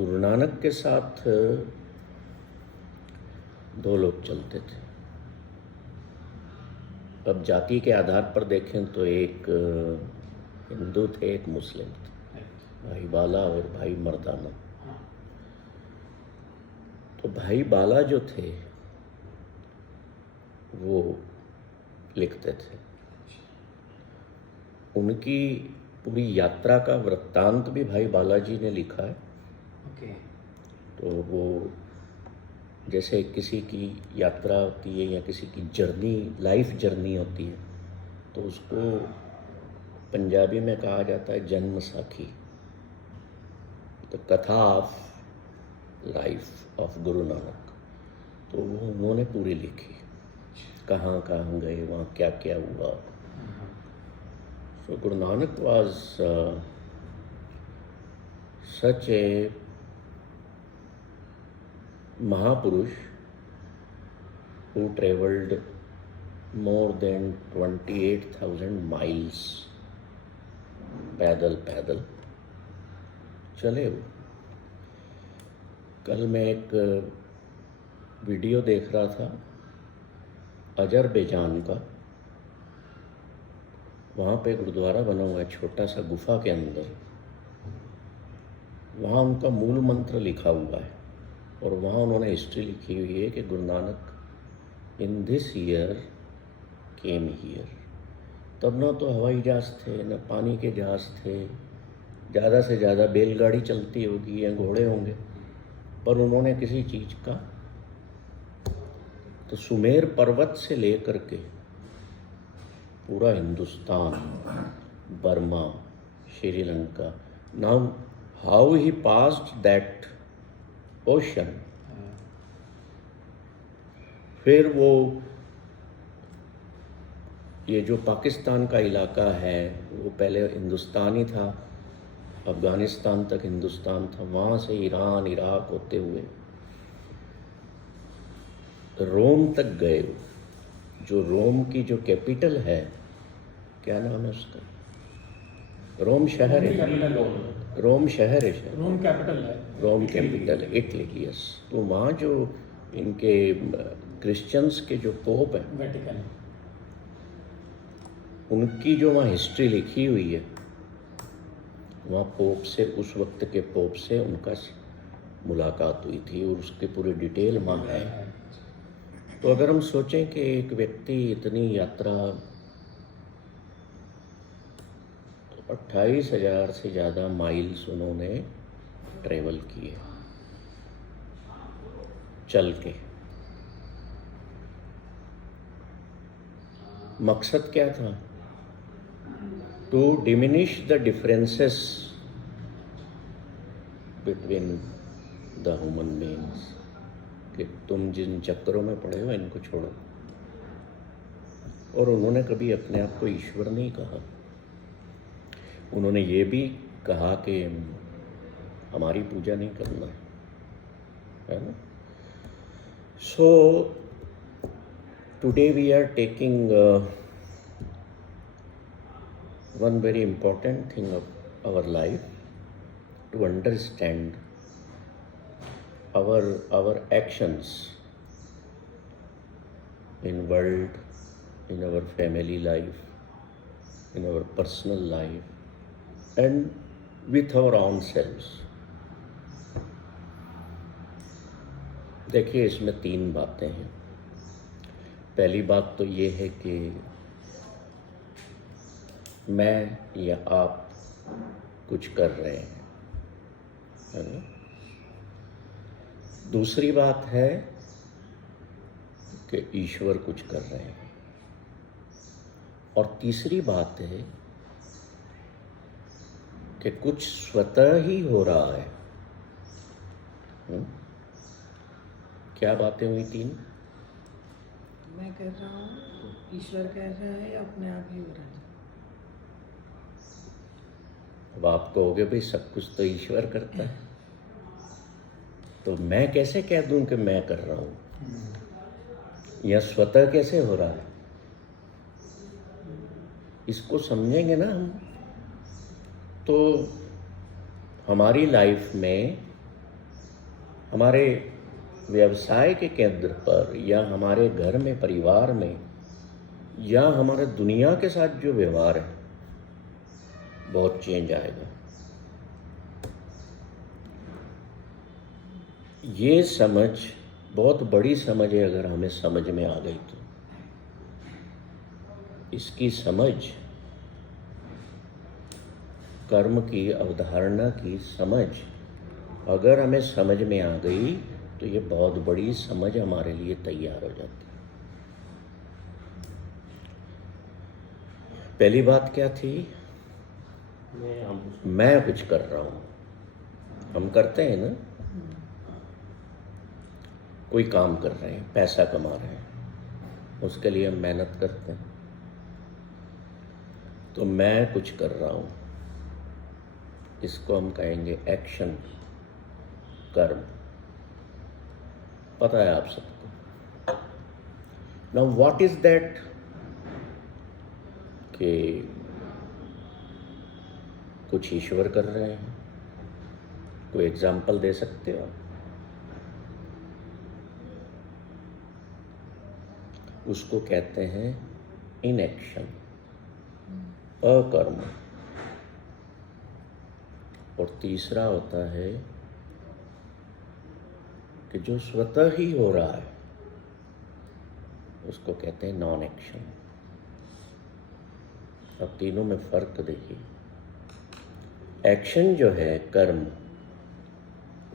गुरु नानक के साथ दो लोग चलते थे। अब जाति के आधार पर देखें तो एक हिंदू थे, एक मुस्लिम थे, भाई बाला और भाई मर्दाना। तो भाई बाला जो थे वो लिखते थे, उनकी पूरी यात्रा का वृत्तांत भी भाई बालाजी ने लिखा है। तो वो जैसे किसी की यात्रा होती है या किसी की जर्नी, लाइफ जर्नी होती है, तो उसको पंजाबी में कहा जाता है जन्म साखी। तो कथा of life of Guru Nanak, तो वो उन्होंने पूरी लिखी, कहाँ कहाँ गए, वहाँ क्या क्या हुआ। So Guru Nanak was such a Mahapurush who travelled more than 28,000 miles पैदल चले वो। कल मैं एक वीडियो देख रहा था अजरबैजान का। वहाँ पे गुरुद्वारा बना हुआ है छोटा सा गुफा के अंदर। वहाँ उनका मूल मंत्र लिखा हुआ है और वहाँ उन्होंने हिस्ट्री लिखी हुई है कि Guru Nanak in this year came here. तब ना तो हवाई जहाज़ थे, न पानी के जहाज़ थे, ज़्यादा से ज़्यादा बैलगाड़ी चलती होगी या घोड़े होंगे, पर उन्होंने किसी चीज़ का, तो सुमेर पर्वत से लेकर के पूरा Hindustan, Burma, Sri Lanka, now how he passed that ocean. फिर वो ये जो पाकिस्तान का इलाका है वो पहले हिंदुस्तान ही था, अफ़गानिस्तान तक हिंदुस्तान था, वहाँ से ईरान, इराक होते हुए रोम तक गए। जो रोम की जो कैपिटल है, क्या नाम है उसका? रोम शहर है, रोम शहर है, रोम कैपिटल है, रोम कैपिटल इटली। यस। तो वहाँ जो इनके क्रिश्चियंस के जो पोप हैं, वेटिकन, उनकी जो वहाँ हिस्ट्री लिखी हुई है, वहाँ पोप से, उस वक्त के पोप से उनका मुलाकात हुई थी और उसकी पूरी डिटेल वहाँ है। तो अगर हम सोचें कि एक व्यक्ति इतनी यात्रा 28,000 से ज़्यादा माइल्स उन्होंने ट्रेवल किए चल के, मकसद क्या था? To diminish the differences between the human beings, कि तुम जिन चक्करों में पड़े हो इनको छोड़ो। और उन्होंने कभी अपने आप को ईश्वर नहीं कहा। उन्होंने ये भी कहा कि हमारी पूजा नहीं करना है ना। So today we are taking one very important thing of our life, to understand our actions in world, in our family life, in our personal life, and with our own selves. देखिए, इसमें 3 बातें हैं। पहली बात तो ये है कि मैं या आप कुछ कर रहे हैं, है ना। दूसरी बात है कि ईश्वर कुछ कर रहे हैं। और तीसरी बात है कि कुछ स्वतः ही हो रहा है। क्या बातें हुई 3? मैं कर रहा हूँ, ईश्वर कर रहा है, अपने आप ही हो रहा है। अब आप कहोगे भाई सब कुछ तो ईश्वर करता है, तो मैं कैसे कह दूं कि मैं कर रहा हूं, या स्वतः कैसे हो रहा है? इसको समझेंगे ना हम, तो हमारी लाइफ में हमारे व्यवसाय के केंद्र पर या हमारे घर में, परिवार में, या हमारे दुनिया के साथ जो व्यवहार है, बहुत चेंज आएगा। ये समझ बहुत बड़ी समझ है। अगर हमें समझ में आ गई तो इसकी समझ, कर्म की अवधारणा की समझ अगर हमें समझ में आ गई तो ये बहुत बड़ी समझ हमारे लिए तैयार हो जाती है। पहली बात क्या थी? मैं कुछ कर रहा हूं। हम करते हैं ना, कोई काम कर रहे हैं, पैसा कमा रहे हैं, उसके लिए हम मेहनत करते हैं। तो मैं कुछ कर रहा हूं, इसको हम कहेंगे एक्शन, कर्म। पता है आप सबको। Now what is that? कि कुछ ईश्वर कर रहे हैं। कोई एग्जाम्पल दे सकते हो? उसको कहते हैं इनएक्शन, अकर्म। और तीसरा होता है कि जो स्वतः ही हो रहा है, उसको कहते हैं नॉन एक्शन। अब तीनों में फर्क देखिए। एक्शन जो है, कर्म,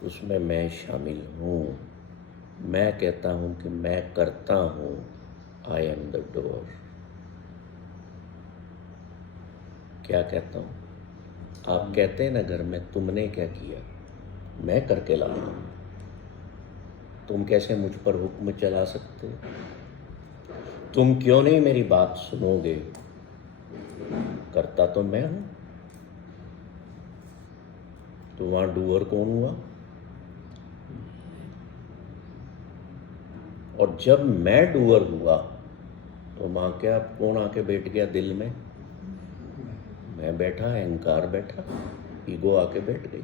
उसमें मैं शामिल हूं। मैं कहता हूं कि मैं करता हूं, आई एम द डोर। क्या कहता हूं? आप कहते हैं ना घर में, तुमने क्या किया? मैं करके लाऊं। तुम कैसे मुझ पर हुक्म चला सकते? तुम क्यों नहीं मेरी बात सुनोगे? करता तो मैं हूं। तो वहां डूअर कौन हुआ? और जब मैं डूअर हुआ तो वहां क्या कौन आके बैठ गया दिल में? मैं बैठा, अहंकार बैठा, ईगो आके बैठ गई।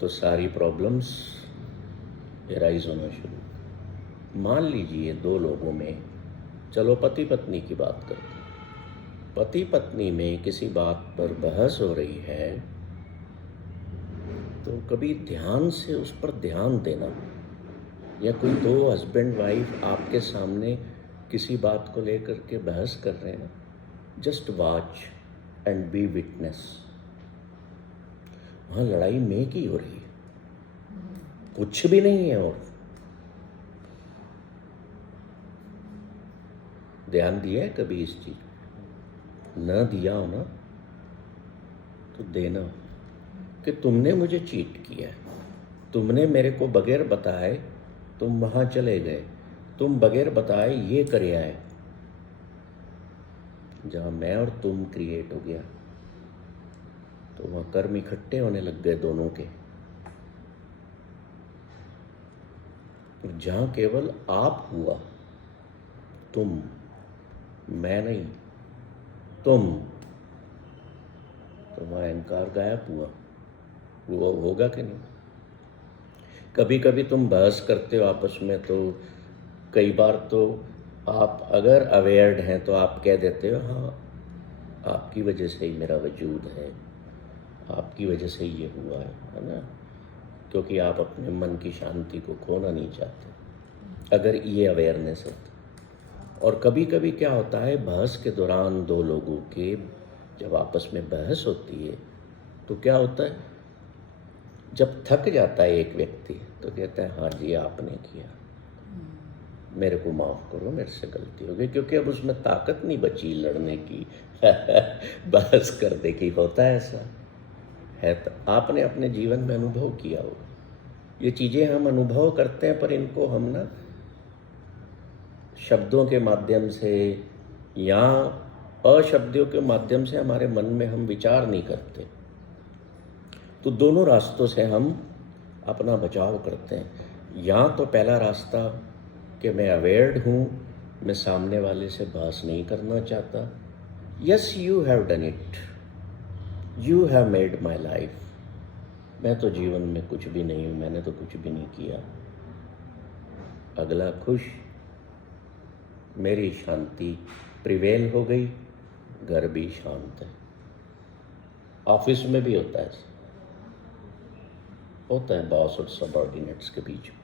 तो सारी प्रॉब्लम्स एराइज होना शुरू। मान लीजिए दो लोगों में, चलो पति पत्नी की बात करते हैं, पति पत्नी में किसी बात पर बहस हो रही है, तो कभी ध्यान से उस पर ध्यान देना। या कोई दो हस्बैंड वाइफ आपके सामने किसी बात को लेकर के बहस कर रहे हैं, just watch and B witness. वहां लड़ाई में की हो रही है, कुछ भी नहीं है। और ध्यान दिया है कभी इस चीज? न दिया हो ना, तो देना कि तुमने मुझे चीट किया है। तुमने मेरे को बगैर बताए तुम वहां चले गए, तुम बगैर बताए ये कर आए। जहां मैं और तुम क्रिएट हो गया, तो वहां कर्म इकट्ठे होने लग गए दोनों के। और जहां केवल आप हुआ, तुम, मैं नहीं, तुम, तो वहां अहंकार गायब हुआ। वो होगा कि नहीं? कभी कभी तुम बहस करते हो आपस में, तो कई बार तो आप अगर अवेयर्ड हैं तो आप कह देते हो, हाँ आपकी वजह से ही मेरा वजूद है, आपकी वजह से ये हुआ है ना? क्योंकि आप अपने मन की शांति को खोना नहीं चाहते, अगर ये अवेयरनेस है। और कभी कभी क्या होता है, बहस के दौरान दो लोगों के जब आपस में बहस होती है, तो क्या होता है, जब थक जाता है एक व्यक्ति तो कहता है, हाँ जी आपने किया, मेरे को माफ़ करो, मेरे से गलती हो गई। क्योंकि अब उसमें ताकत नहीं बची लड़ने की बहस करने की। होता है ऐसा है, तो आपने अपने जीवन में अनुभव किया होगा। ये चीज़ें हम अनुभव करते हैं, पर इनको हम ना शब्दों के माध्यम से या अशब्दों के माध्यम से हमारे मन में हम विचार नहीं करते। तो दोनों रास्तों से हम अपना बचाव करते हैं। या तो पहला रास्ता कि मैं अवेयर्ड हूँ, मैं सामने वाले से बहस नहीं करना चाहता। Yes, you have done it, you have made my life, मैं तो जीवन में कुछ भी नहीं हूँ, मैंने तो कुछ भी नहीं किया, अगला खुश, मेरी शांति प्रिवेल हो गई, घर भी शांत है। ऑफिस में भी होता है, होता है बॉस और सबऑर्डिनेट्स के बीच में।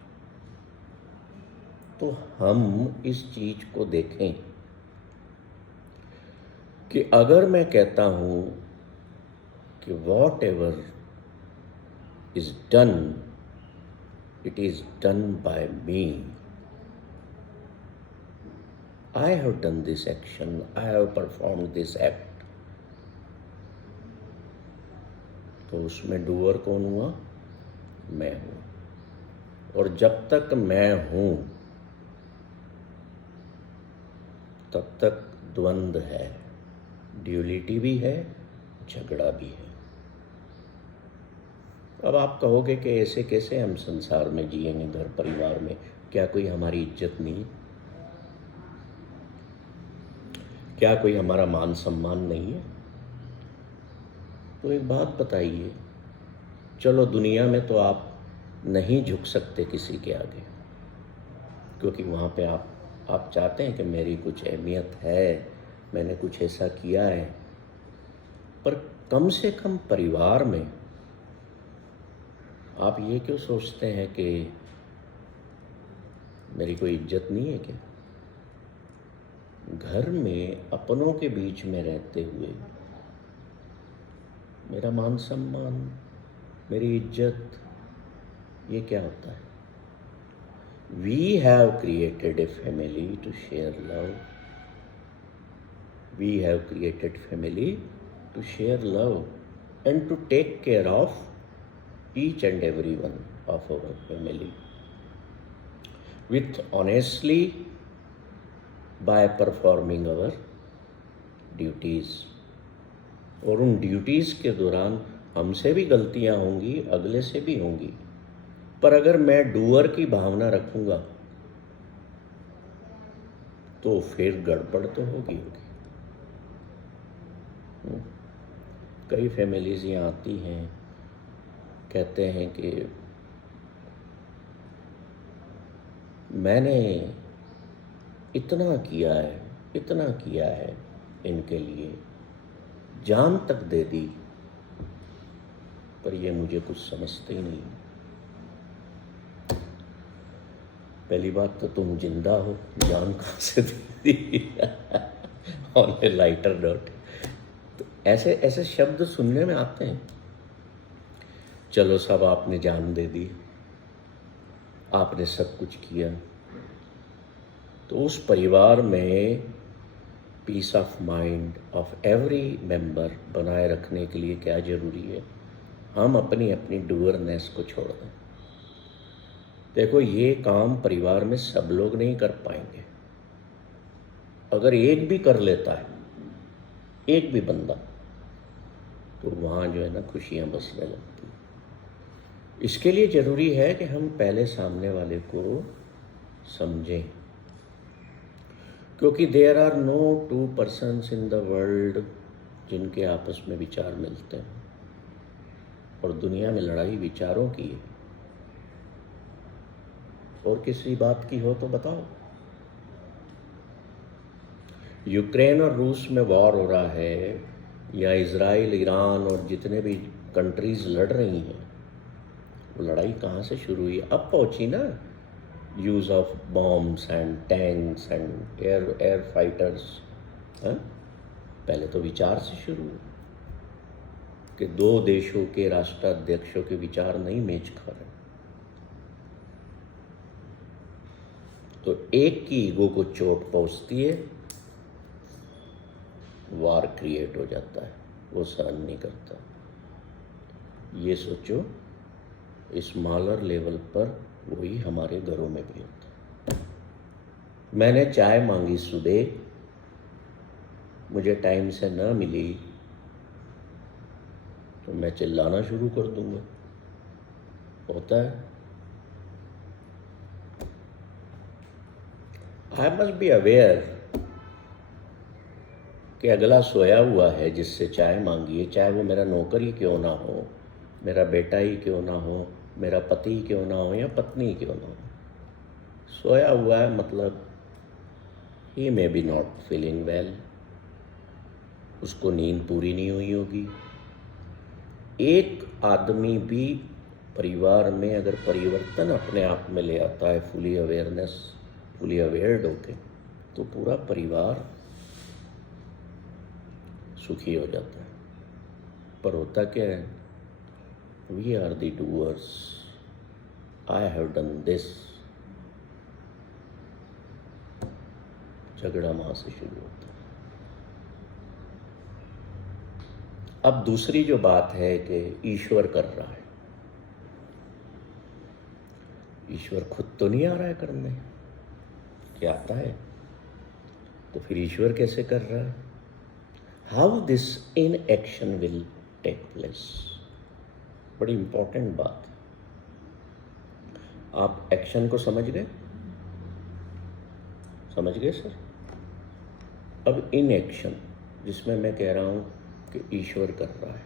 तो हम इस चीज को देखें कि अगर मैं कहता हूं कि what ever is done, it is done by me, I have done this action, I have performed this act, तो उसमें डूअर कौन हुआ? मैं हूं। और जब तक मैं हूं तब तक द्वंद्व है, ड्यूलिटी भी है, झगड़ा भी है। अब आप कहोगे कि ऐसे कैसे हम संसार में जिएंगे, घर परिवार में, क्या कोई हमारी इज्जत नहीं, क्या कोई हमारा मान सम्मान नहीं है? तो एक बात बताइए, चलो दुनिया में तो आप नहीं झुक सकते किसी के आगे, क्योंकि वहाँ पे आप चाहते हैं कि मेरी कुछ अहमियत है, मैंने कुछ ऐसा किया है, पर कम से कम परिवार में आप ये क्यों सोचते हैं कि मेरी कोई इज्जत नहीं है क्या? घर में अपनों के बीच में रहते हुए मेरा मान सम्मान, मेरी इज्जत, ये क्या होता है? We have created a family to share love. We have created family to share love and to take care of each and every one of our family with honestly by performing our duties. और उन duties के दौरान हमसे भी गलतियां होंगी, अगले से भी होंगी, पर अगर मैं डूअर की भावना रखूंगा तो फिर गड़बड़ तो होगी। कई फैमिलीज यहाँ आती हैं, कहते हैं कि मैंने इतना किया है इनके लिए, जान तक दे दी, पर ये मुझे कुछ समझते ही नहीं। पहली बात तो तुम जिंदा हो, जान कहाँ से दे दी? ऑन ए लाइटर नोट, तो ऐसे ऐसे शब्द सुनने में आते हैं। चलो सब आपने जान दे दी, आपने सब कुछ किया, तो उस परिवार में peace of mind of every member बनाए रखने के लिए क्या जरूरी है? हम अपनी अपनी डूअरनेस को छोड़ दें। देखो, ये काम परिवार में सब लोग नहीं कर पाएंगे। अगर एक भी कर लेता है, एक भी बंदा, तो वहाँ जो है ना खुशियाँ बसने लगती हैं। इसके लिए ज़रूरी है कि हम पहले सामने वाले को समझें, क्योंकि there are no two persons in the world जिनके आपस में विचार मिलते हैं, और दुनिया में लड़ाई विचारों की है। और किसी बात की हो तो बताओ। यूक्रेन और रूस में वॉर हो रहा है, या इजराइल, ईरान और जितने भी कंट्रीज लड़ रही हैं, वो लड़ाई कहाँ से शुरू हुई? अब पहुंची ना, use of bombs and tanks and air fighters. पहले तो विचार से शुरू हुआ कि दो देशों के राष्ट्राध्यक्षों के विचार नहीं मेच खा रहे, तो एक की ईगो को चोट पहुंचती है, वार क्रिएट हो जाता है, वो सहन नहीं करता। ये सोचो, स्मॉलर लेवल पर वही हमारे घरों में भी होता है। मैंने चाय मांगी सुबह, मुझे टाइम से न मिली, तो मैं चिल्लाना शुरू कर दूंगा। होता है। आई मस्ट बी अवेयर कि अगला सोया हुआ है जिससे चाय मांगी है, चाहे वो मेरा नौकर ही क्यों ना हो, मेरा बेटा ही क्यों ना हो, मेरा पति ही क्यों ना हो या पत्नी ही क्यों ना हो, सोया हुआ है, मतलब ही maybe not feeling well, उसको नींद पूरी नहीं हुई होगी। एक आदमी भी परिवार में अगर परिवर्तन अपने आप में ले आता है, फुली अवेयर्ड होके, तो पूरा परिवार सुखी हो जाता है। पर होता क्या है, we are the doers, I have done this, झगड़ा वहां से शुरू होता है। अब दूसरी जो बात है कि ईश्वर कर रहा है, ईश्वर खुद तो नहीं आ रहा है करने, क्या आता है, तो फिर ईश्वर कैसे कर रहा है? How this in action will take place, बड़ी इंपॉर्टेंट बात। आप एक्शन को समझ गए? समझ गए सर? अब इन एक्शन, जिसमें मैं कह रहा हूं कि ईश्वर कर रहा है,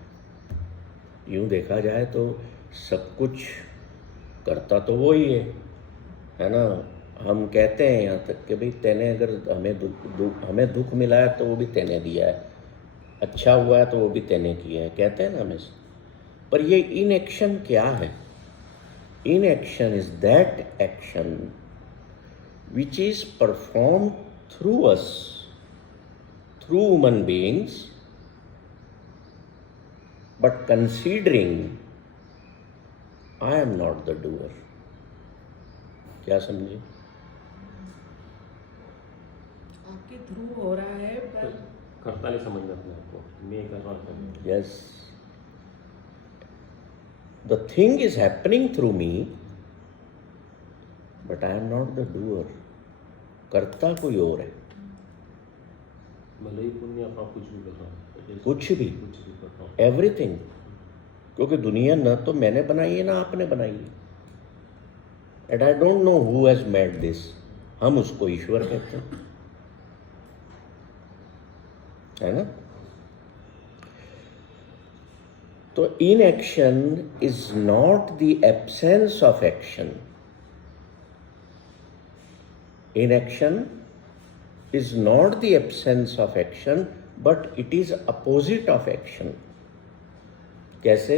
यूं देखा जाए तो सब कुछ करता तो वो ही है ना। हम कहते हैं यहाँ तक कि भाई तेने अगर हमें दुख मिला है तो वो भी तेने दिया है, अच्छा हुआ है तो वो भी तेने किया है, कहते हैं ना हमें। पर ये इन एक्शन क्या है? In action is that action which is performed through us, through human beings, but considering I am not the doer. क्या समझे? आपके थ्रू हो रहा है पर करता नहीं समझना अपने आप को, मैं कर रहा हूँ। Yes, the thing is happening through me, but I am not the doer. करता कोई और है, भले ही पुण्य अपना कुछ भी कर रहा हूँ, कुछ भी कर रहा हूँ, एवरीथिंग, क्योंकि दुनिया न तो मैंने बनाई है ना आपने बनाई है। And I don't know who has made this, हम उसको ईश्वर कहते हैं, है ना। तो in action is not the absence of action, inaction is not the absence of action, but it is opposite of action. कैसे?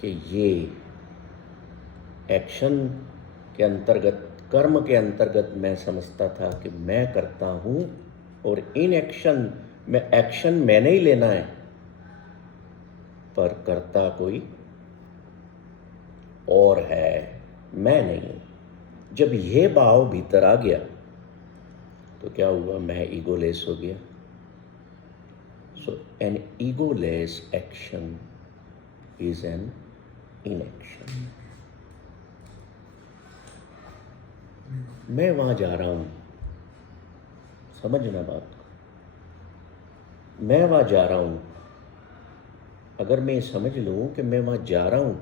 कि ये एक्शन के अंतर्गत, कर्म के अंतर्गत मैं समझता था कि मैं करता हूं, और इन एक्शन में एक्शन मैंने ही लेना है, पर करता कोई और है, मैं नहीं। जब ये भाव भीतर आ गया तो क्या हुआ? मैं ईगोलेस हो गया। So an egoless action is an inaction. मैं वहां जा रहा हूं, समझना बात को, मैं वहां जा रहा हूं। अगर मैं ये समझ लूं कि मैं वहां जा रहा हूं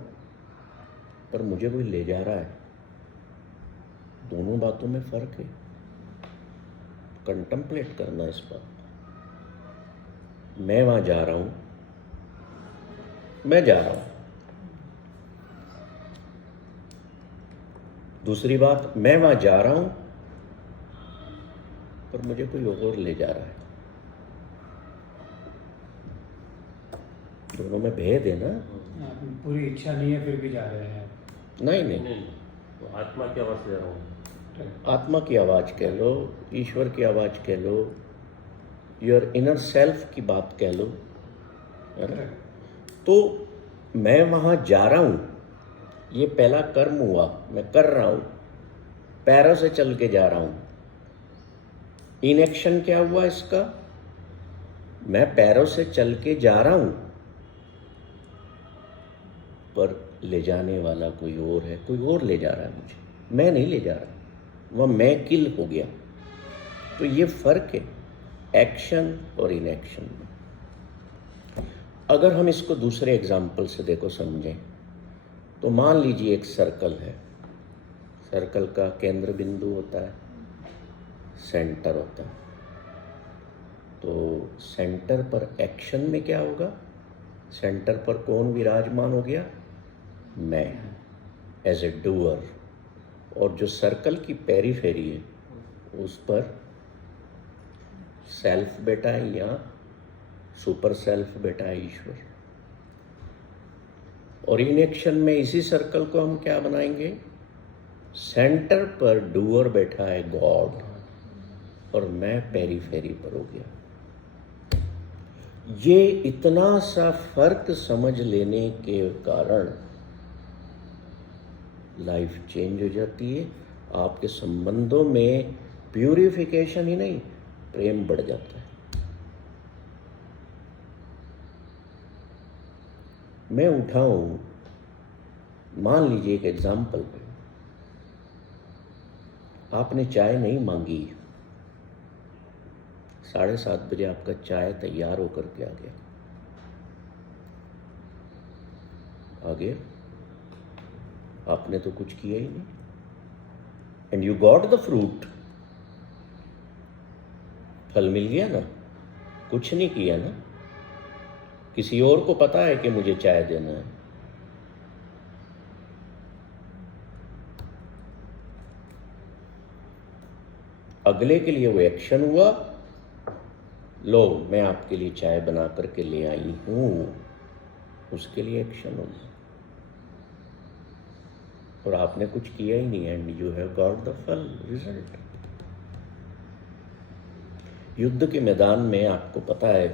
पर मुझे कोई ले जा रहा है, दोनों बातों में फर्क है। कंटेम्पलेट करना इस बात। मैं वहां जा रहा हूं, मैं जा रहा हूं। दूसरी बात, मैं वहां जा रहा हूं पर मुझे कोई और ले जा रहा है, दोनों में भेद है ना। पूरी इच्छा नहीं है फिर भी जा रहे हैं। नहीं नहीं, नहीं, तो आत्मा की आवाज़ दे रहा हूँ। आत्मा की आवाज़ कह लो, ईश्वर की आवाज़ कह लो, योर इनर सेल्फ की बात कह लो, है ना। तो मैं वहाँ जा रहा हूँ, ये पहला कर्म हुआ, मैं कर रहा हूँ, पैरों से चल के जा रहा हूँ। इनएक्शन क्या हुआ इसका? मैं पैरों से चल के जा रहा हूँ पर ले जाने वाला कोई और है, कोई और ले जा रहा है मुझे, मैं नहीं ले जा रहा, वह मैं किल हो गया। तो ये फर्क है एक्शन और इनएक्शन में। अगर हम इसको दूसरे एग्जाम्पल से देखो, समझें, तो मान लीजिए एक सर्कल है, सर्कल का केंद्र बिंदु होता है, सेंटर होता है। तो सेंटर पर एक्शन में क्या होगा? सेंटर पर कौन विराजमान हो गया? मैं, एज ए डूअर। और जो सर्कल की पेरीफेरी है उस पर सेल्फ बैठा है या सुपर सेल्फ बैठा है, ईश्वर। और इन एक्शन में इसी सर्कल को हम क्या बनाएंगे? सेंटर पर डूअर बैठा है, गॉड, और मैं पेरीफेरी पर हो गया। ये इतना सा फर्क समझ लेने के कारण लाइफ चेंज हो जाती है। आपके संबंधों में प्यूरिफिकेशन ही नहीं, प्रेम बढ़ जाता है। मैं उठा हूं, मान लीजिए एक एग्जाम्पल पे, आपने चाय नहीं मांगी, 7:30 बजे आपका चाय तैयार होकर के आ गया, आपने तो कुछ किया ही नहीं, and you got the fruit, फल मिल गया ना, कुछ नहीं किया ना। किसी और को पता है कि मुझे चाय देना है, अगले के लिए वो एक्शन हुआ, लो मैं आपके लिए चाय बना करके ले आई हूं, उसके लिए एक्शन होगा, और आपने कुछ किया ही नहीं, and you have got the फल, रिजल्ट। युद्ध के मैदान में आपको पता है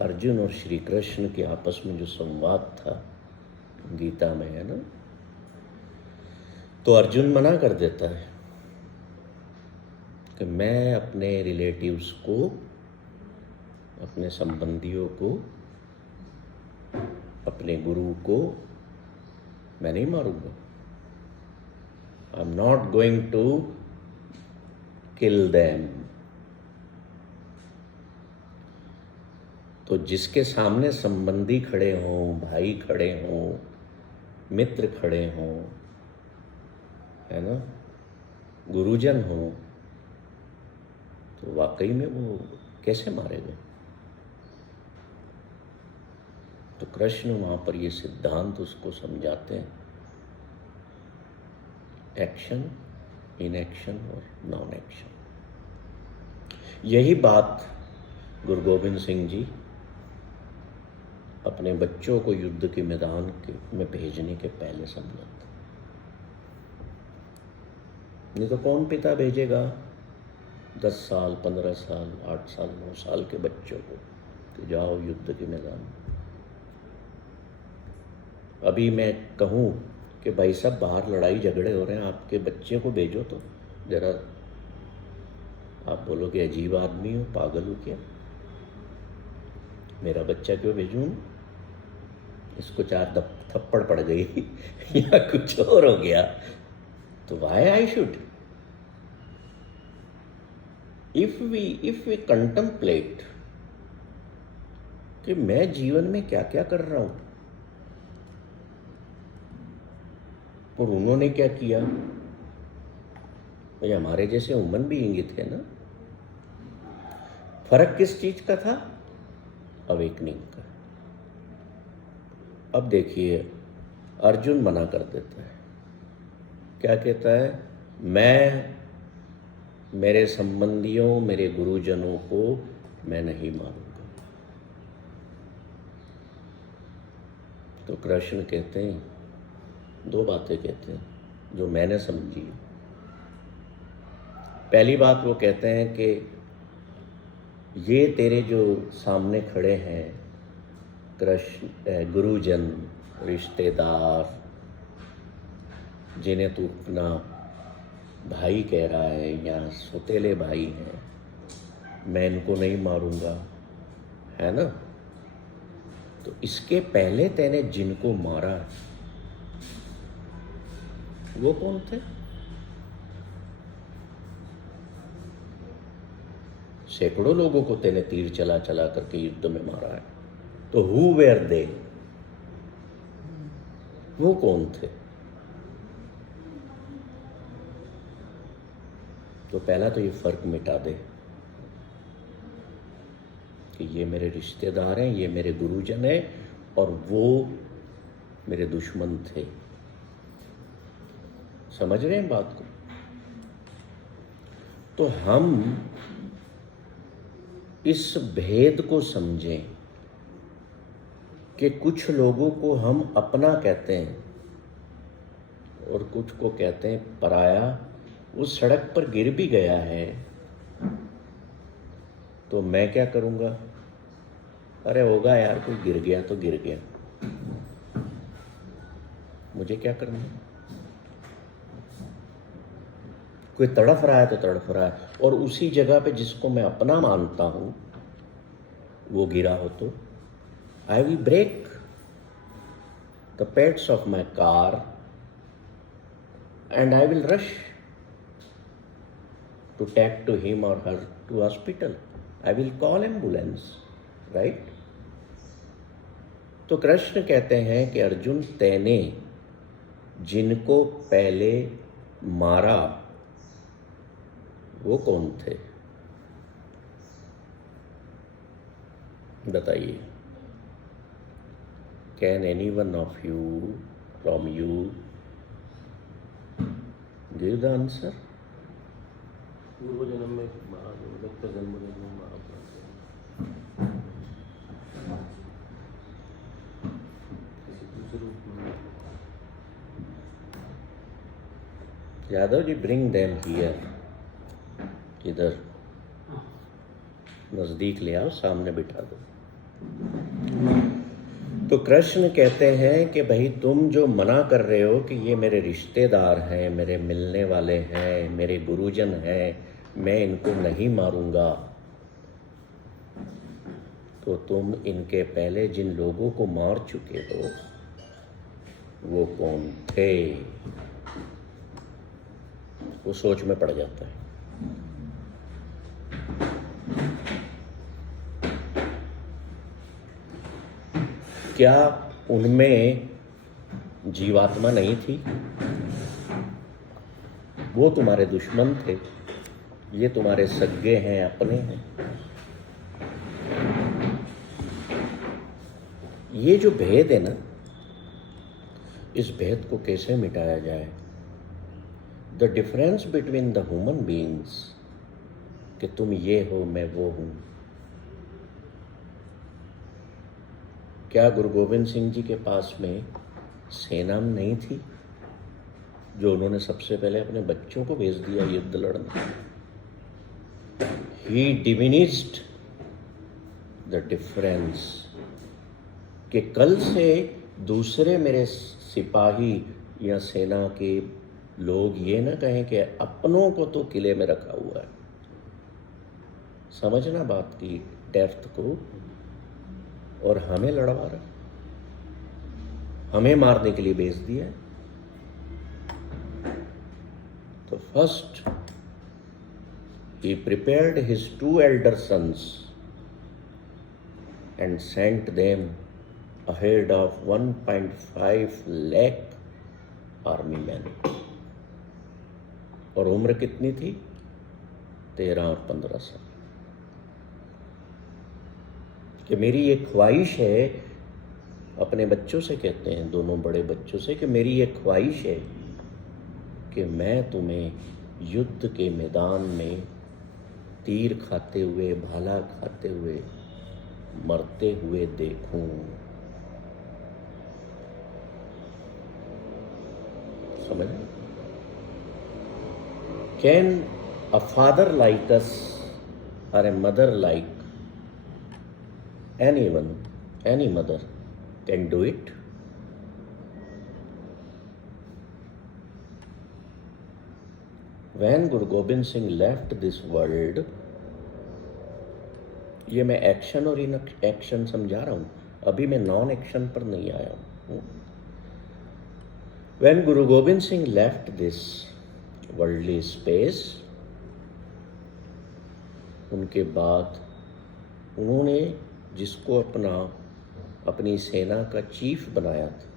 अर्जुन और श्री कृष्ण के आपस में जो संवाद था गीता में, है ना, तो अर्जुन मना कर देता है कि मैं अपने रिलेटिव्स को, अपने संबंधियों को, अपने गुरु को मैं नहीं मारूंगा, I am not going to kill them. तो जिसके सामने संबंधी खड़े हों, भाई खड़े हों, मित्र खड़े हों, है ना, गुरुजन हों, तो वाकई में वो कैसे मारेगा? तो कृष्ण वहां पर ये सिद्धांत उसको समझाते हैं, एक्शन, इनएक्शन और नॉन एक्शन। यही बात गुरु गोविंद सिंह जी अपने बच्चों को युद्ध के मैदान में भेजने के पहले समझाते। नहीं तो कौन पिता भेजेगा 10 साल, 15 साल, 8 साल, 9 साल के बच्चों को कि जाओ युद्ध के मैदान में। अभी मैं कहूँ कि भाई साहब बाहर लड़ाई झगड़े हो रहे हैं, आपके बच्चे को भेजो तो जरा, आप बोलोगे अजीब आदमी हो, पागल हो क्या, मेरा बच्चा क्यों भेजूं, इसको 4 थप्पड़ पड़ गई या कुछ और हो गया, तो why I should. If we contemplate कि मैं जीवन में क्या क्या कर रहा हूं, और उन्होंने क्या किया, ये हमारे जैसे ह्यूमन बीइंग थे ना। फर्क किस चीज का था? अवेकनिंग का। अब देखिए अर्जुन मना कर देता है, क्या कहता है, मैं मेरे संबंधियों, मेरे गुरुजनों को मैं नहीं मारूंगा। तो कृष्ण कहते हैं, 2 बातें कहते हैं जो मैंने समझी। पहली बात वो कहते हैं कि ये तेरे जो सामने खड़े हैं कृष्ण, गुरुजन, रिश्तेदार, जिन्हें तू अपना भाई कह रहा है या सौतेले भाई हैं, मैं इनको नहीं मारूंगा, है ना। तो इसके पहले तैने जिनको मारा वो कौन थे? सैकड़ों लोगों को तेने तीर चला चला करके युद्ध में मारा है, तो हु वेर दे, वो कौन थे? तो पहला तो ये फर्क मिटा दे। कि ये मेरे रिश्तेदार हैं, ये मेरे गुरुजन हैं और वो मेरे दुश्मन थे। समझ रहे हैं बात को? तो हम इस भेद को समझें कि कुछ लोगों को हम अपना कहते हैं और कुछ को कहते हैं पराया। वो सड़क पर गिर भी गया है तो मैं क्या करूँगा? अरे होगा यार, कोई गिर गया तो गिर गया, मुझे क्या करना है? कोई तड़फ रहा है तो तड़फ रहा है, और उसी जगह पे जिसको मैं अपना मानता हूँ वो गिरा हो तो I will brake the pads of my car and I will rush to take to him or her to hospital. I will call ambulance, right? तो कृष्ण कहते हैं कि अर्जुन, तैने जिनको पहले मारा वो कौन थे? बताइए। Can any one of you from you give the answer? पूर्व जन्म में महादेव जन्म जन्म महाप्रभु किसी दूसरे रूप में। Yadav ji, bring them here, इधर नजदीक ले आओ, सामने बिठा दो। तो कृष्ण कहते हैं कि भाई तुम जो मना कर रहे हो कि ये मेरे रिश्तेदार हैं, मेरे मिलने वाले हैं, मेरे गुरुजन हैं, मैं इनको नहीं मारूंगा, तो तुम इनके पहले जिन लोगों को मार चुके हो वो कौन थे? वो सोच में पड़ जाता है। क्या उनमें जीवात्मा नहीं थी? वो तुम्हारे दुश्मन थे, ये तुम्हारे सगे हैं, अपने हैं। ये जो भेद है ना, इस भेद को कैसे मिटाया जाए? The difference between the human beings, कि तुम ये हो, मैं वो हूं। क्या गुरु गोविंद सिंह जी के पास में सेना नहीं थी जो उन्होंने सबसे पहले अपने बच्चों को भेज दिया युद्ध लड़ने? ही डिमिनिश्ड द डिफरेंस, कि कल से दूसरे मेरे सिपाही या सेना के लोग ये ना कहें कि अपनों को तो किले में रखा हुआ है। समझना बात की डेप्थ को। और हमें लड़वा रहा, हमें मारने के लिए भेज दिया है। तो first he prepared his 2 elder sons and sent them ahead of 1.5 lakh army men। और उम्र कितनी थी? 13 और 15 साल। कि मेरी ये ख्वाहिश है, अपने बच्चों से कहते हैं, दोनों बड़े बच्चों से, कि मेरी ये ख्वाहिश है कि मैं तुम्हें युद्ध के मैदान में तीर खाते हुए, भाला खाते हुए, मरते हुए देखूं। समझ? Can a father like us और a mother like anyone, any mother can do it? When Guru Gobind Singh left this world, ये मैं एक्शन और इन एक्शन समझा रहा हूँ, अभी मैं नॉन एक्शन पर नहीं आया हूँ। When Guru Gobind Singh left this worldly space, उनके बाद उन्होंने जिसको अपनी सेना का चीफ बनाया था,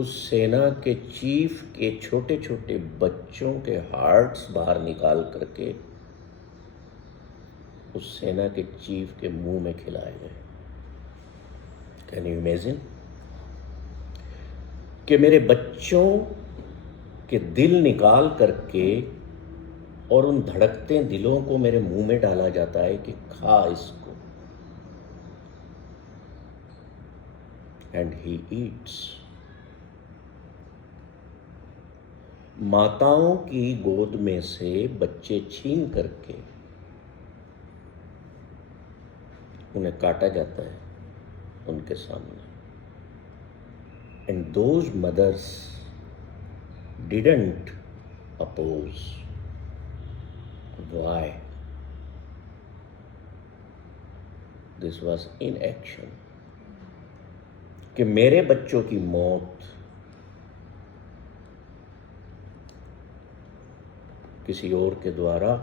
उस सेना के चीफ के छोटे छोटे बच्चों के हार्ट्स बाहर निकाल करके उस सेना के चीफ के मुंह में खिलाए गए। कैन यू इमेजिन कि मेरे बच्चों के दिल निकाल करके और उन धड़कते दिलों को मेरे मुंह में डाला जाता है कि खा इसको, एंड ही ईट्स। माताओं की गोद में से बच्चे छीन करके उन्हें काटा जाता है उनके सामने, and those mothers didn't oppose. Why? This was in action. कि मेरे बच्चों की मौत किसी और के द्वारा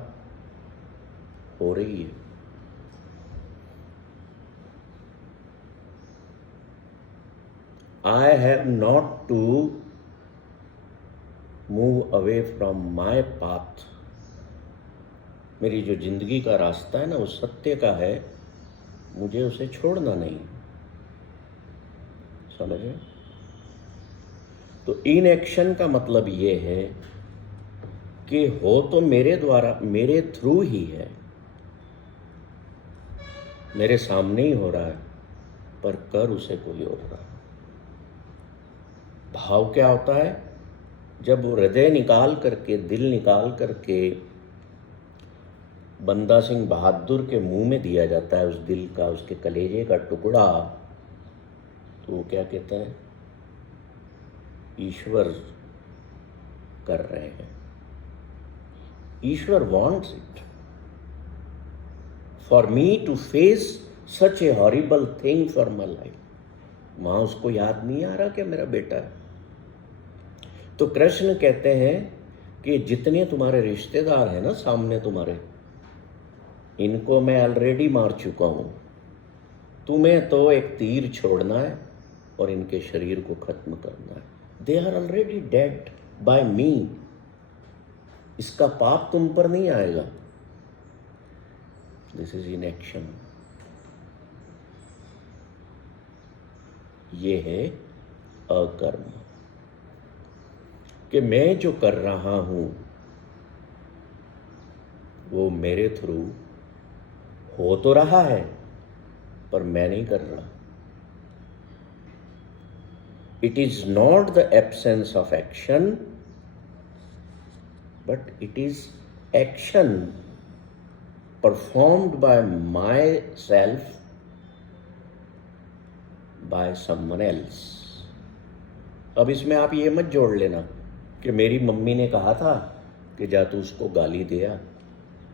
हो रही है। I have not to move away from my path. मेरी जो जिंदगी का रास्ता है ना, वो सत्य का है, मुझे उसे छोड़ना नहीं। समझ रहे? तो इन एक्शन का मतलब ये है कि हो तो मेरे द्वारा, मेरे थ्रू ही है, मेरे सामने ही हो रहा है, पर कर उसे कोई और रहा है। भाव क्या होता है? जब वो हृदय निकाल करके, दिल निकाल करके बंदा सिंह बहादुर के मुंह में दिया जाता है, उस दिल का, उसके कलेजे का टुकड़ा, तो वो क्या कहता है? ईश्वर कर रहे हैं, ईश्वर wants it for me to face such a horrible thing for my life. मां उसको याद नहीं आ रहा कि मेरा बेटा है। तो कृष्ण कहते हैं कि जितने तुम्हारे रिश्तेदार हैं ना सामने तुम्हारे, इनको मैं ऑलरेडी मार चुका हूं। तुम्हें तो एक तीर छोड़ना है और इनके शरीर को खत्म करना है। They are already dead by me. इसका पाप तुम पर नहीं आएगा। This is inaction. ये है अकर्म, कि मैं जो कर रहा हूं वो मेरे थ्रू हो तो रहा है, पर मैं नहीं कर रहा। It is not the absence of action, but it is action performed by my self by someone else. अब इसमें आप ये मत जोड़ लेना कि मेरी मम्मी ने कहा था कि जा तू उसको गाली दिया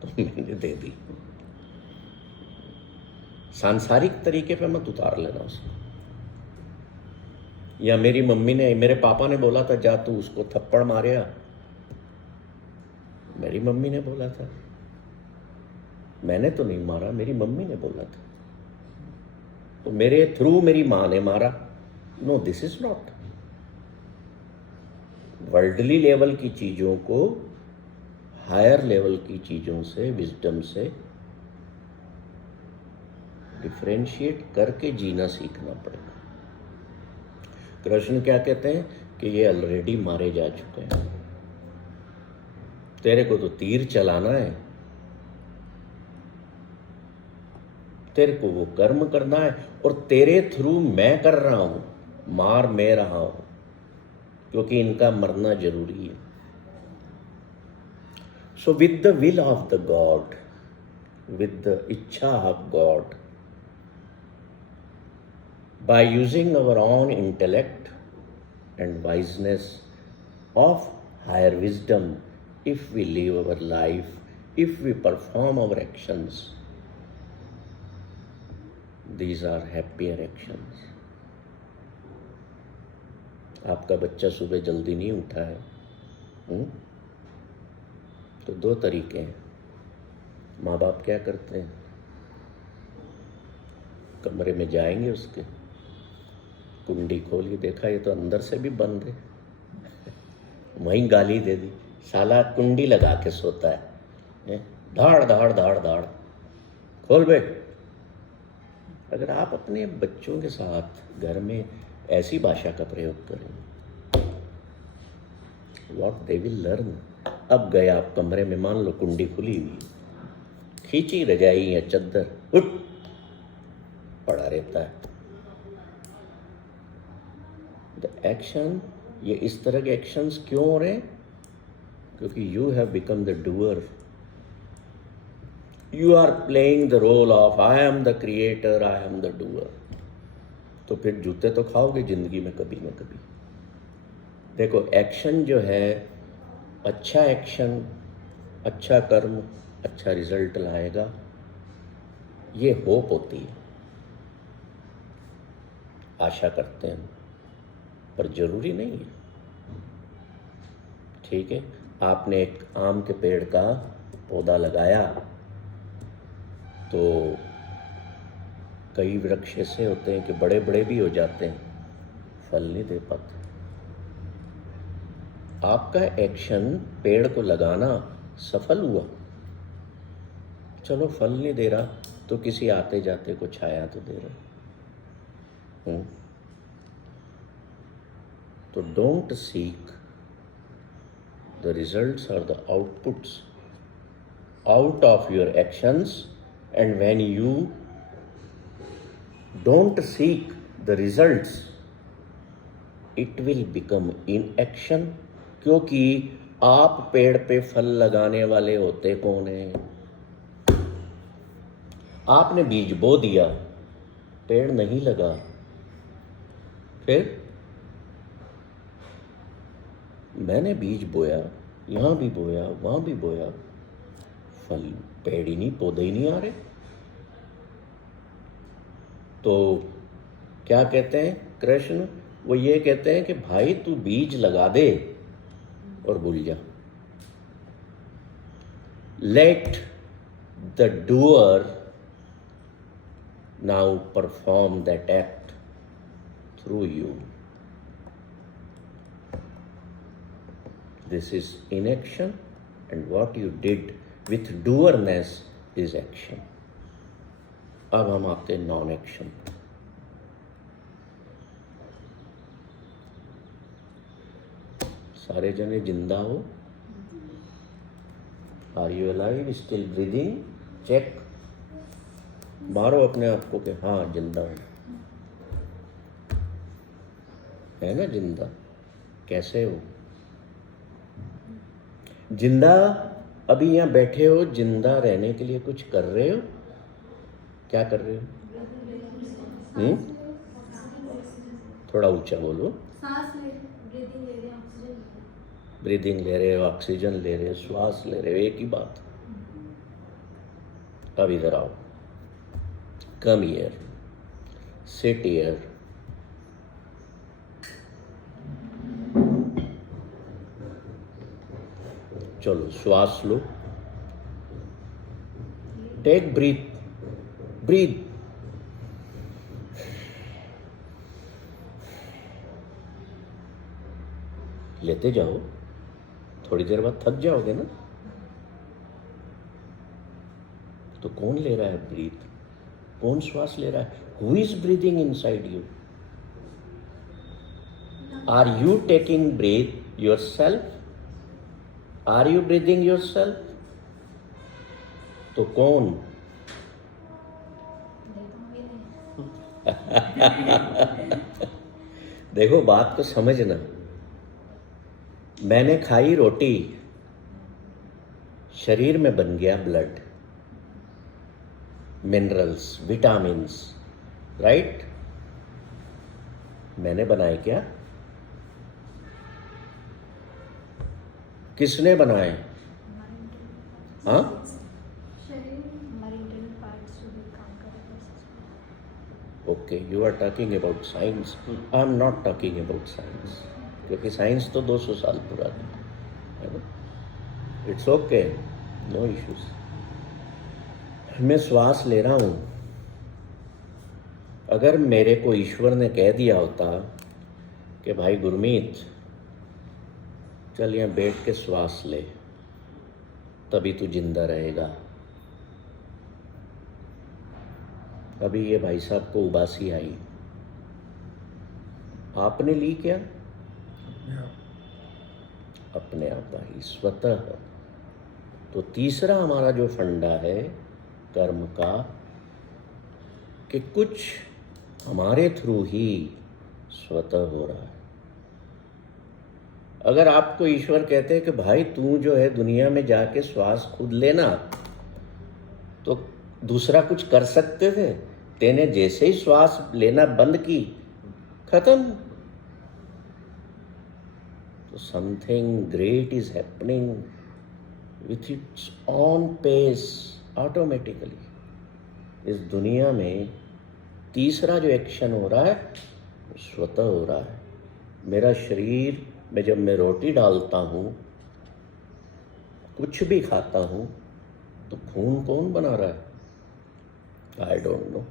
तो मैंने दे दी। सांसारिक तरीके पे मत उतार लेना उसको। या मेरी मम्मी ने, मेरे पापा ने बोला था जा तू उसको थप्पड़ मारेगा, मेरी मम्मी ने बोला था, मैंने तो नहीं मारा, मेरी मम्मी ने बोला था, तो मेरे थ्रू मेरी मां ने मारा। No, this is not. Worldly level की चीजों को हायर लेवल की चीजों से, विजडम से डिफरेंशिएट करके जीना सीखना पड़ेगा। कृष्ण क्या कहते हैं कि ये ऑलरेडी मारे जा चुके हैं, तेरे को तो तीर चलाना है, तेरे को वो कर्म करना है, और तेरे थ्रू मैं कर रहा हूं, मार मैं रहा हूं, क्योंकि इनका मरना जरूरी है। So with the will of the God, with the इच्छा of God, by using our own intellect and wiseness of higher wisdom, if we live our life, if we perform our actions, these are happier actions. आपका बच्चा सुबह जल्दी नहीं उठा है, तो दो तरीके हैं। माँ बाप क्या करते हैं? कमरे में जाएंगे, उसके कुंडी खोली, देखा ये तो अंदर से भी बंद है, वहीं गाली दे दी, साला कुंडी लगा के सोता है, धाड़ धाड़ धाड़ धाड़। खोल बे। अगर आप अपने बच्चों के साथ घर में ऐसी भाषा का प्रयोग करें, व्हाट दे विल लर्न। अब गए आप कमरे में, मान लो कुंडी खुली हुई, खींची रजाई या चद्दर, उठ पड़ा रहता है। द एक्शन, ये इस तरह के एक्शंस क्यों हो रहे हैं? क्योंकि you have become the doer. You are playing the role of I am the creator, I am the doer. तो फिर जूते तो खाओगे जिंदगी में कभी ना कभी। देखो, एक्शन जो है, अच्छा एक्शन, अच्छा कर्म, अच्छा रिजल्ट लाएगा, ये होप होती है, आशा करते हैं, पर जरूरी नहीं है। ठीक है, आपने एक आम के पेड़ का पौधा लगाया तो कई वृक्ष ऐसे होते हैं कि बड़े बड़े भी हो जाते हैं, फल नहीं दे पाते। आपका एक्शन पेड़ को लगाना सफल हुआ, चलो फल नहीं दे रहा तो किसी आते जाते को छाया तो दे रहा। तो डोंट सीक द रिजल्ट्स और the outputs out of your actions, and when you don't seek the results, it will become inaction। क्योंकि आप पेड़ पे फल लगाने वाले होते कौन हैं? आपने बीज बो दिया, पेड़ नहीं लगा, फिर मैंने बीज बोया, यहां भी बोया, वहां भी बोया, फल, पेड़ ही नहीं, पौधे ही नहीं आ रहे। तो क्या कहते हैं कृष्ण? वो ये कहते हैं कि भाई तू बीज लगा दे और भूल जा। Let the doer now perform that act through you. This is inaction, and what you did with doerness is action। अब हम आते हैं नॉन एक्शन। सारे जने जिंदा हो? Are you alive, still breathing? Check मारो अपने आप को कि हाँ जिंदा हूं, है ना जिंदा? कैसे हो जिंदा? अभी यहाँ बैठे हो, जिंदा रहने के लिए कुछ कर रहे हो? क्या कर रहे हो? थोड़ा ऊंचा बोलो। ब्रीदिंग ले रहे हो, ऑक्सीजन ले रहे हो, श्वास ले रहे हो, एक ही बात। अब इधर आओ, कम हियर, सिट हियर। चलो श्वास लो, टेक ब्रीथ, ब्रीथ। लेते जाओ, थोड़ी देर बाद थक जाओगे ना। तो कौन ले रहा है ब्रीथ? कौन श्वास ले रहा है? Who is breathing inside you? Are you taking breath yourself? Are you breathing yourself? तो कौन? देखो बात को समझना। मैंने खाई रोटी, शरीर में बन गया ब्लड, मिनरल्स, विटामिन्स, राइट? मैंने बनाए क्या? किसने बनाए? हाँ, okay, you are talking about science. I am not talking about science, क्योंकि साइंस तो 200 साल पुरानी है ना। It's okay, no issues. मैं श्वास ले रहा हूं। अगर मेरे को ईश्वर ने कह दिया होता कि भाई गुरमीत चल यहाँ बैठ के श्वास ले, तभी तू जिंदा रहेगा, अभी ये भाई साहब को उबासी आई, आपने ली क्या? अपने आप आई स्वतः। तो तीसरा हमारा जो फंडा है कर्म का, कि कुछ हमारे थ्रू ही स्वतः हो रहा है। अगर आपको ईश्वर कहते हैं कि भाई तू जो है दुनिया में जाके श्वास खुद लेना, तो दूसरा कुछ कर सकते थे? तेने जैसे ही श्वास लेना बंद की, खत्म। तो something great is happening with its own pace automatically. इस दुनिया में तीसरा जो एक्शन हो रहा है स्वतः हो रहा है। मेरा शरीर में जब मैं रोटी डालता हूँ, कुछ भी खाता हूँ, तो खून कौन बना रहा है? आई डोंट नो,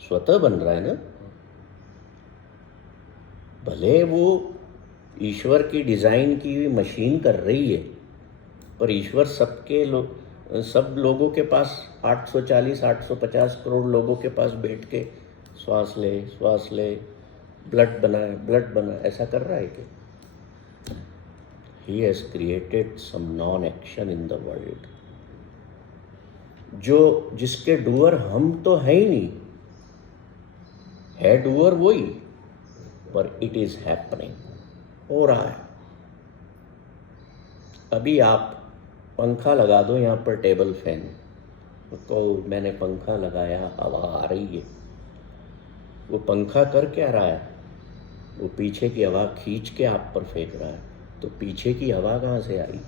स्वतः बन रहा है ना। भले वो ईश्वर की डिजाइन की हुई मशीन कर रही है, पर ईश्वर सब लोगों के पास 840-850 करोड़ लोगों के पास बैठ के श्वास ले ब्लड बनाए ऐसा कर रहा है कि he has created some non action in the world, जिसके डूअर हम तो है ही नहीं, है डूअर वही, पर इट इज हैपनिंग, हो रहा है। अभी आप पंखा लगा दो यहाँ पर, टेबल फैन को मैंने पंखा लगाया, हवा आ रही है। वो पंखा कर क्या रहा है? वो पीछे की हवा खींच के आप पर फेंक रहा है। तो पीछे की हवा कहाँ से आई?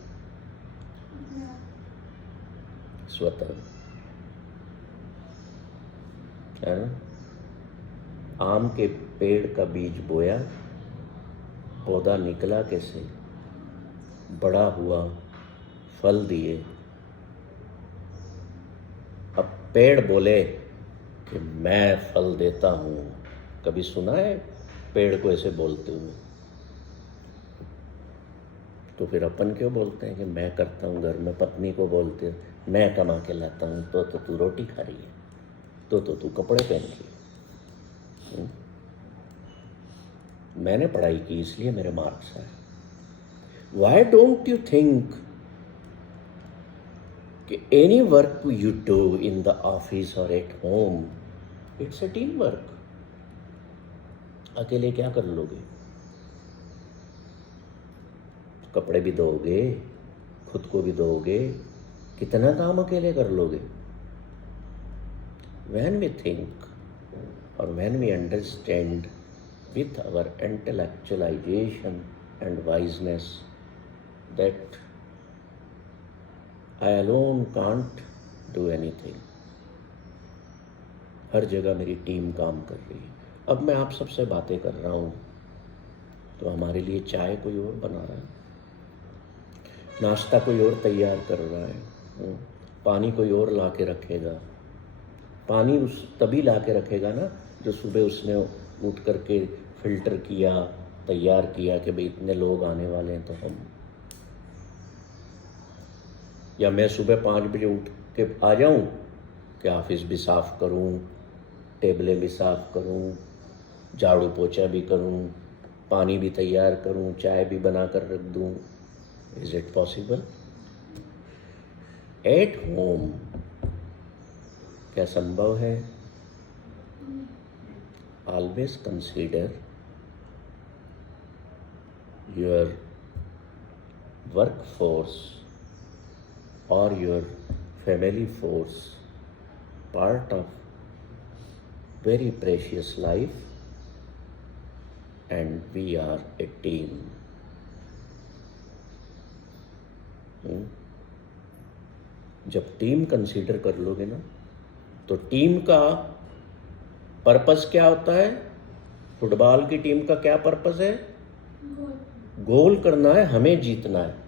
स्वतः है ना। आम के पेड़ का बीज बोया, पौधा निकला कैसे, बड़ा हुआ, फल दिए। अब पेड़ बोले कि मैं फल देता हूँ। कभी सुना है पेड़ को ऐसे बोलते हुए? तो फिर अपन क्यों बोलते हैं कि मैं करता हूँ? घर में पत्नी को बोलते हैं मैं कमा के लाता हूँ, तो तू रोटी खा रही है, तो तू कपड़े पहन रही है। मैंने पढ़ाई की इसलिए मेरे मार्क्स आए। Why don't you think कि any work you do in the office or at home, it's a team work. अकेले क्या कर लोगे? कपड़े भी धोगे, खुद को भी धोगे, कितना काम अकेले कर लोगे? When we think or when we understand with our intellectualization and wiseness that I alone can't do anything, हर जगह मेरी टीम काम कर रही है। अब मैं आप सबसे बातें कर रहा हूँ तो हमारे लिए चाय कोई और बना रहा है, नाश्ता कोई और तैयार कर रहा है, पानी कोई और ला के रखेगा। पानी तभी ला के रखेगा ना जो सुबह उसने उठ करके फिल्टर किया, तैयार किया कि भाई इतने लोग आने वाले हैं तो हम, या मैं सुबह 5 बजे उठ के आ जाऊं कि ऑफिस भी साफ करूं, टेबलें भी साफ करूं, झाड़ू पोछा भी करूं, पानी भी तैयार करूं, चाय भी बना कर रख दूं। Is it possible? At home क्या संभव है? Always consider your work force or your family force part of very precious life, and we are a team. जब टीम कंसीडर कर लोगे ना, तो टीम का पर्पस क्या होता है? फुटबॉल की टीम का क्या पर्पस है? गोल करना है, हमें जीतना है।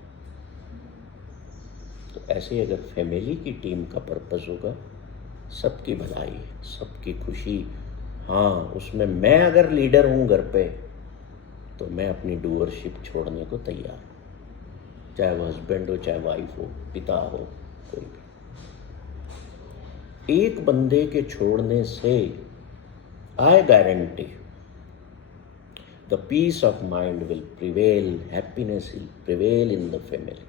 ऐसे अगर फैमिली की टीम का पर्पस होगा, सबकी भलाई, सबकी खुशी, हाँ उसमें मैं अगर लीडर हूँ घर पे, तो मैं अपनी डूअरशिप छोड़ने को तैयार, चाहे वो हस्बैंड हो, चाहे वाइफ हो, पिता हो, कोई भी। एक बंदे के छोड़ने से I guarantee the peace of mind will prevail, happiness will prevail in the family.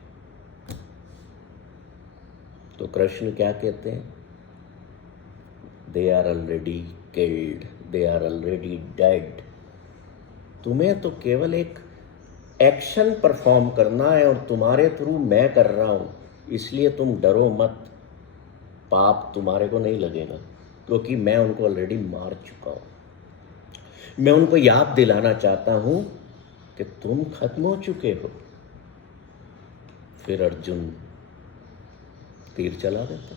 तो कृष्ण क्या कहते हैं? They are already killed, they are already dead. तुम्हें तो केवल एक एक्शन परफॉर्म करना है और तुम्हारे थ्रू मैं कर रहा हूं, इसलिए तुम डरो मत, पाप तुम्हारे को नहीं लगेगा, क्योंकि मैं उनको ऑलरेडी मार चुका हूं। मैं उनको याद दिलाना चाहता हूं कि तुम खत्म हो चुके हो। फिर अर्जुन तीर चला देता।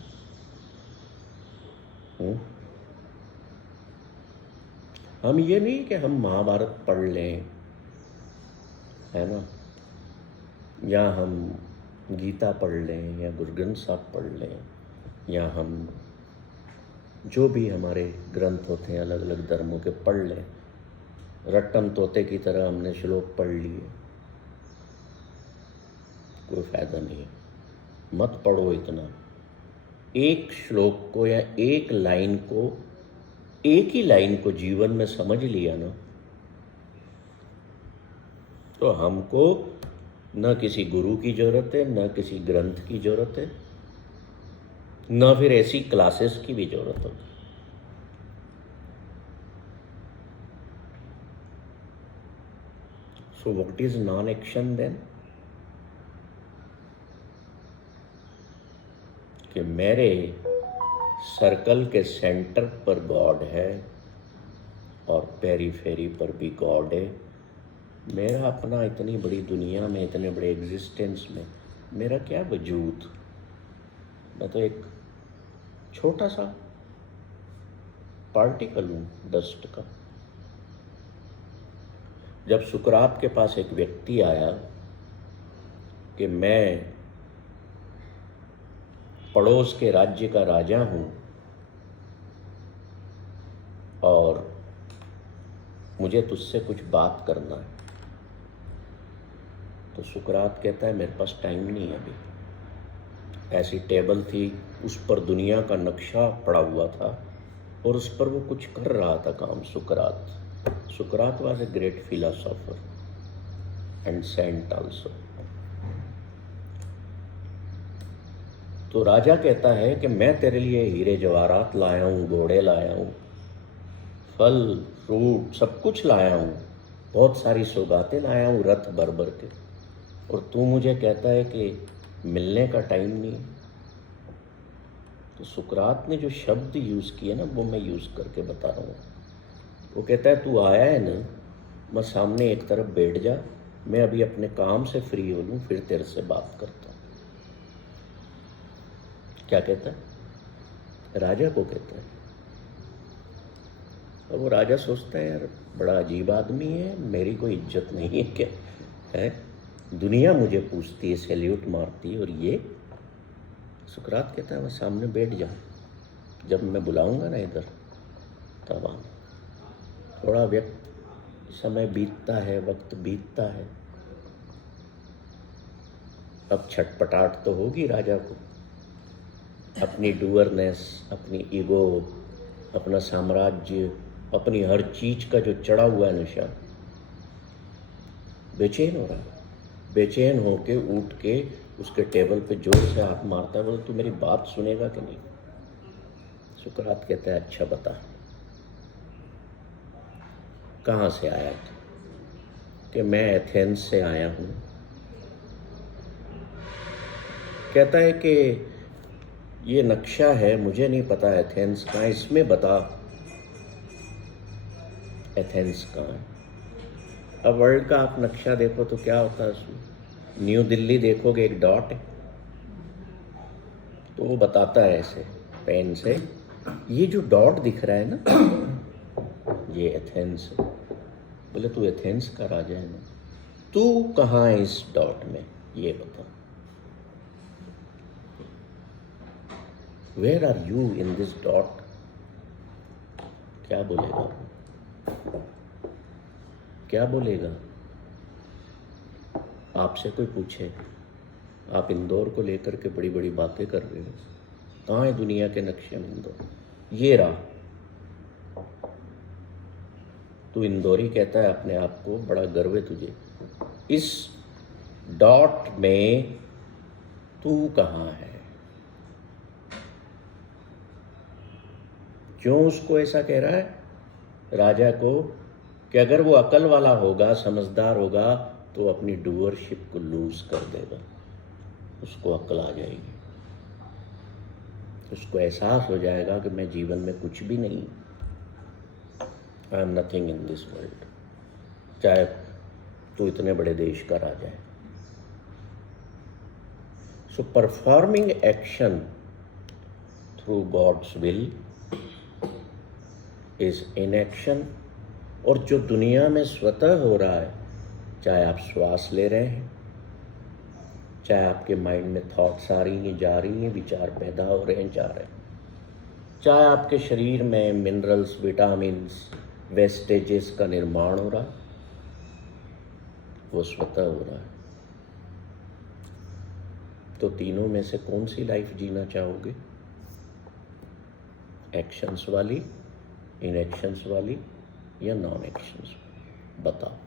हम ये नहीं कि हम महाभारत पढ़ लें, है ना, या हम गीता पढ़ लें, या गुरु ग्रंथ साहब पढ़ लें, या हम जो भी हमारे ग्रंथ होते हैं अलग अलग धर्मों के पढ़ लें, रट्टम तोते की तरह हमने श्लोक पढ़ लिए, कोई फायदा नहीं है। मत पढ़ो इतना। एक श्लोक को या एक लाइन को, एक ही लाइन को जीवन में समझ लिया ना, तो हमको न किसी गुरु की जरूरत है, न किसी ग्रंथ की जरूरत है, न फिर ऐसी क्लासेस की भी जरूरत होगी। So what is non action then? कि मेरे सर्कल के सेंटर पर गॉड है और पेरीफेरी पर भी गॉड है। मेरा अपना इतनी बड़ी दुनिया में, इतने बड़े एग्जिस्टेंस में मेरा क्या वजूद? मैं तो एक छोटा सा पार्टिकल हूँ डस्ट का। जब सुकरात के पास एक व्यक्ति आया कि मैं पड़ोस के राज्य का राजा हूं और मुझे तुझसे कुछ बात करना है, तो सुकरात कहता है मेरे पास टाइम नहीं है अभी। ऐसी टेबल थी, उस पर दुनिया का नक्शा पड़ा हुआ था और उस पर वो कुछ कर रहा था काम। सुकरात was a great philosopher and saint also. तो राजा कहता है कि मैं तेरे लिए हीरे जवाहरात लाया हूँ, घोड़े लाया हूँ, फल फ्रूट सब कुछ लाया हूँ, बहुत सारी सौगातें लाया हूँ रथ भर भर के, और तू मुझे कहता है कि मिलने का टाइम नहीं। तो सुकरात ने जो शब्द यूज़ किए ना, वो मैं यूज़ करके बता रहा हूँ। वो कहता है तू आया है ना, मैं सामने एक तरफ बैठ जा, मैं अभी अपने काम से फ्री हो लूँ, फिर तेरे से बात करता हूँ। क्या कहता है? राजा को कहता है। और वो राजा सोचता है यार बड़ा अजीब आदमी है, मेरी कोई इज्जत नहीं है क्या है? दुनिया मुझे पूछती है, सैल्यूट मारती है, और ये? सुकरात कहता है मैं सामने बैठ जा, जब मैं बुलाऊंगा ना इधर तब आना। थोड़ा समय बीतता है, वक्त बीतता है। अब छटपटाहट तो होगी राजा को, अपनी डूअरनेस, अपनी ईगो, अपना साम्राज्य, अपनी हर चीज का जो चढ़ा हुआ है नशा, बेचैन हो रहा है। बेचैन होके उठ के उसके टेबल पे जोर से हाथ मारता है, बोले तू मेरी बात सुनेगा कि नहीं? सुकरात कहता है अच्छा बता, कहाँ से आया था? कि मैं एथेंस से आया हूँ। कहता है कि ये नक्शा है, मुझे नहीं पता एथेंस कहाँ है, इसमें बता एथेंस कहाँ है। अब वर्ल्ड का आप नक्शा देखो तो क्या होता है उसमें? न्यू दिल्ली देखोगे एक डॉट है, तो वो बताता है ऐसे पेन से, ये जो डॉट दिख रहा है ना, ये एथेंस है। बोले तू एथेंस का राजा है ना, तू कहाँ है इस डॉट में, ये बता। Where are you in this dot? क्या बोलेगा? क्या बोलेगा? आपसे कोई पूछे, आप इंदौर को लेकर के बड़ी बड़ी बातें कर रहे हो, कहाँ है दुनिया के नक्शे में इंदौर? ये रहा। तू इंदौरी कहता है अपने आप को, बड़ा गर्व है तुझे। इस डॉट में तू कहाँ है? क्यों उसको ऐसा कह रहा है राजा को कि अगर वो अकल वाला होगा, समझदार होगा, तो अपनी डूअरशिप को लूज कर देगा, उसको अकल आ जाएगी, उसको एहसास हो जाएगा कि मैं जीवन में कुछ भी नहीं, I am nothing in this world, चाहे तू इतने बड़े देश का राजा है। So performing action through God's will is inaction. और जो दुनिया में स्वतः हो रहा है, चाहे आप श्वास ले रहे हैं, चाहे आपके माइंड में थॉट्स आ रही हैं, जा रही हैं, विचार पैदा हो रहे हैं, जा रहे हैं, चाहे आपके शरीर में मिनरल्स, विटामिन्स, वेस्टेजेस का निर्माण हो रहा है, वो स्वतः हो रहा है। तो तीनों में से कौन सी लाइफ जीना चाहोगे? एक्शंस वाली, इनएक्शंस वाली या नॉन एक्शंस वाली? बताओ।